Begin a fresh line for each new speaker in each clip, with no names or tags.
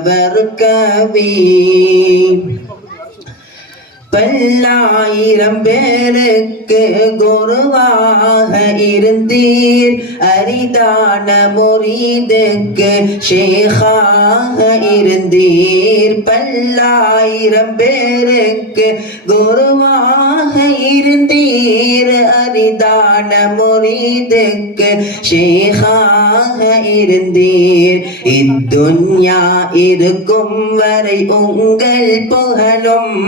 அவர் கவி பல்லாயிரம் பேருக்கு குருவாக இருந்தீர். அரிதான முரீதுக்கு ஷேகாக இருந்தீர். பல்லாயிரம் பேருக்கு குருவாக இருந்தீர். அரிதான முரீதுக்கு ஷேகாக இருந்தீர். இத்துன்யா இருக்கும் வரை உங்கள் புகழும்.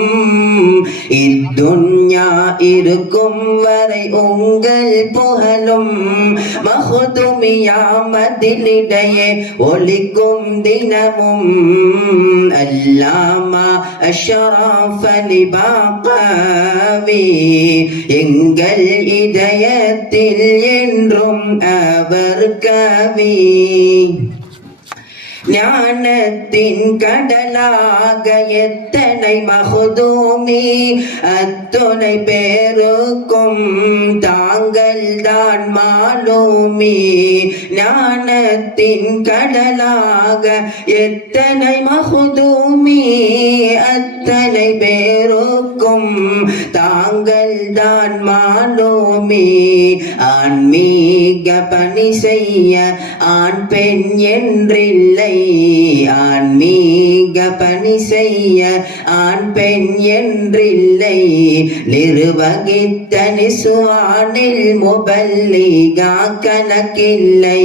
இத்துன்யா இருக்கும் வரை உங்கள் புகழும். மகுதுமியாமதிலிடையே ஒலிக்கும் தினமும் அல்லாமா அஷராஃப் அலி பாப்பாவி எங்கள் இதயத்தில் என்றும் அவர் கவி ஞானத்தின் கடலாக எத்தனை மகுதூமி அத்துணை பேருக்கும் தாங்கள் தான் மாலூமி. ஞானத்தின் கடலாக எத்தனை மகுதூமி அத்து அத்தனை பேருக்கும் தாங்கள் தான் மாலூமி ஆன்மீக பணி செய்ய ஆண் பெண் என்றில்லை. ஆன்மீக நீங்க பணி செய்ய ஆண் பெண் என்றில்லை. நிர்வகித்த நிசுவானில் முபல்லிகா கணக்கில்லை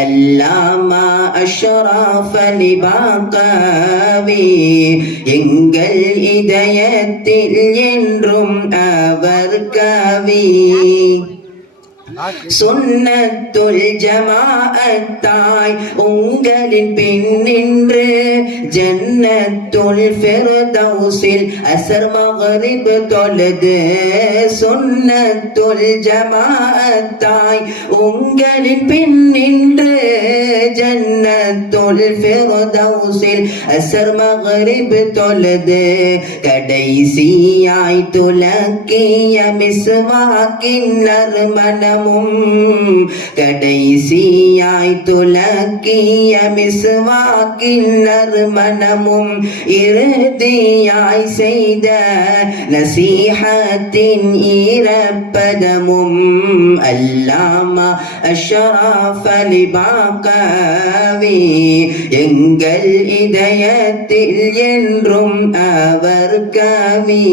அல்லாமா அஷ்ரஃப் அலி பாக்காவி எங்கள் இதயத்தில் என்றும் அவர் கவி. சுன்னத்துல் ஜமாஅத்தாய் உங்களின் பின் நின்று ஜன்னத்துல் ஃபிர்தௌஸில் அசர் மகரிப் தொழுது. சுன்னத்துல் ஜமாஅத்தாய் உங்களின் பின் நின்று ஜன்னத்துல் ஃபிர்தௌஸில் அசர் மக்ரிப் தொழுது கடைசியாய் துலக்கிய மிஸ்வாக்கின் நறுமணமும் கடைசியாய் துலக்கிய மிஸ்வாக்கின் நறுமணமும் இறுதியாய் செய்த நசீஹத்தின் ஈரப்பதமும் அல்லாமா அஷ்ரஃப் அலி பாக்காவி எங்கள் இதயத்தில் என்றும் அவர் கவி.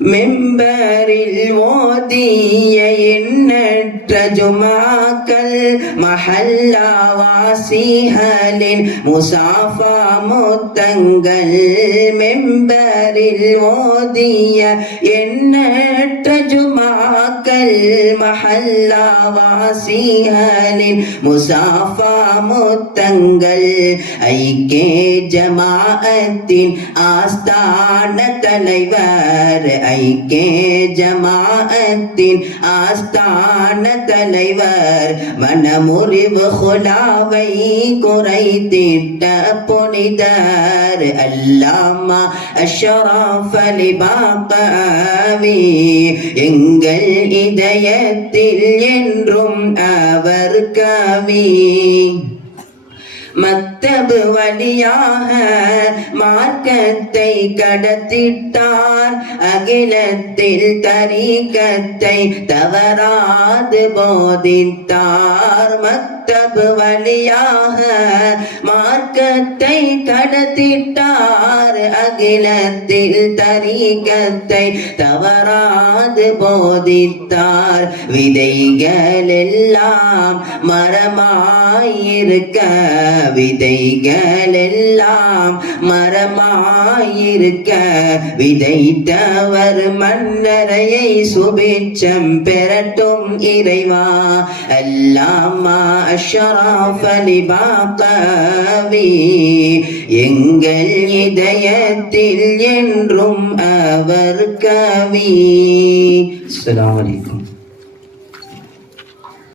மெம்பரில் ஓதிய எண்ணற்ற ஜுமாக்கள் மஹல்லாவாசிகளின் முசாஃபா முத்தங்கள் மெம்பரில் ஓதிய எண்ணற்ற ஜுமாக்கள் மஹல்லாவாசிகளின் முசாஃபா முத்தங்கள் ஐக்கே ஜமாஅத்தின் ஆஸ்தான தலைவர் ஐக்கே ஜமாஅத்தின் ஆஸ்தான தலைவர் மனமுறிவு குலாவை குறைத்திட்ட புனிதர். அல்லாமா அஷ்ரஃப் அலி பாப்பாவி எங்கள் இதயத்தில் என்றும் அவர் கவி. மத்தபு வழியாக மார்க்கத்தை கடத்திட்டார் அகிலத்தில் தரீக்கத்தை தவறாது போதித்தார். மத்தபு வழியாக மார்க்கத்தை கடத்திட்டார். அகிலத்தில் தரீக்கத்தை தவறாது போதித்தார். விதைகள் எல்லாம் மரமாயிருக்க விதைகள் எல்லாம் மரமாயிருக்க விதைத்தவர் மன்னரையை சுபிச்சம் பெறட்டும் இறைவா. அல்லாமா அஷ்ரஃப் அலி பாக்காவி எங்கள் இதயத்தில் என்றும் அவர் கவி. அஸ்ஸலாமு அலைக்கும்.